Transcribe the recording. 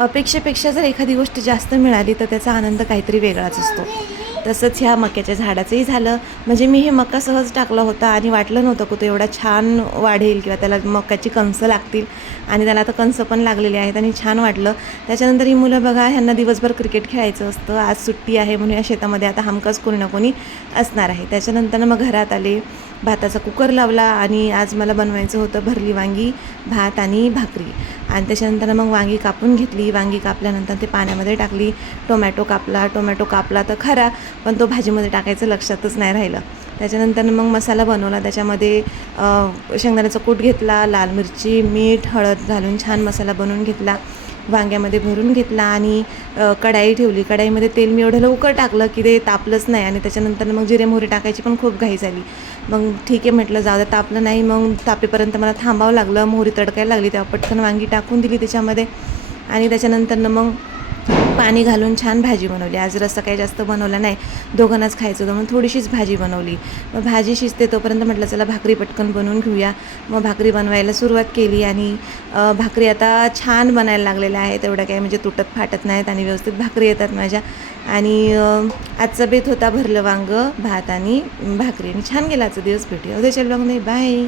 अपेक्षेपेक्षा जर एखादी गोष्ट जास्त मिळाली तर त्याचा आनंद काहीतरी वेगळाच असतो. तसंच ह्या मक्याच्या झाडाचंही झालं. म्हणजे मी हे मका सहज टाकला होता आणि वाटलं नव्हतं की तो एवढा छान वाढेल किंवा त्याला मक्याची कणसं लागतील आणि त्याला आता कणसं पण लागलेली आहेत आणि छान वाटलं. त्याच्यानंतर ही मुलं बघा, ह्यांना दिवसभर क्रिकेट खेळायचं असतं. आज सुट्टी आहे म्हणून या शेतामध्ये आता हमखास कोणी ना कोणी असणार आहे. त्याच्यानंतर मग घरात आले, भाताचा कुकर लावला आणि आज मला बनवायचं होतं भरली वांगी, भात आणि भाकरी. आणि त्याच्यानंतर मग वांगी कापून घेतली. वांगी कापल्यानंतर ते पाण्यामध्ये टाकली. टोमॅटो कापला तर खरा, पण तो भाजीमध्ये टाकायचं लक्षातच नाही राहिलं. त्याच्यानंतर मग मसाला बनवला. त्याच्यामध्ये शेंगदाण्याचा कूट घेतला, लाल मिरची, मीठ, हळद घालून छान मसाला बनवून घेतला. वांग्यामध्ये भरून घेतला आणि कढाई ठेवली. कढाईमध्ये तेल मी एवढं लवकर टाकलं की ते तापलंच नाही आणि त्याच्यानंतर मग जिरे मोहरी टाकायची पण खूप घाई झाली. मग ठीक आहे म्हटलं, जाऊ द्या, तापलं नाही. मग तापेपर्यंत मला थांबावं लागलं. मोहरी तडकायला लागली तेव्हा पटकन वांगी टाकून दिली त्याच्यामध्ये आणि त्याच्यानंतर मग पाणी घालून छान भाजी बनवली. आज रस्सा काही जास्त बनवला नाही, दोघांनाच खायचं होतं म्हणून थोडीशीच भाजी बनवली. मग भाजी शिजते तोपर्यंत म्हटलं चला भाकरी पटकन बनवून घेऊया. मग भाकरी बनवायला सुरुवात केली आणि भाकरी आता छान बनायला लागलेल्या आहेत. एवढं काही म्हणजे तुटत फाटत नाहीत आणि व्यवस्थित भाकरी येतात माझ्या. आणि आजचा बेत होता भरलं वांगं, भात आणि भाकरी आणि छान गेला आजचा दिवस. भेटूया उद्याच्या ब्लॉगमध्ये. बाय.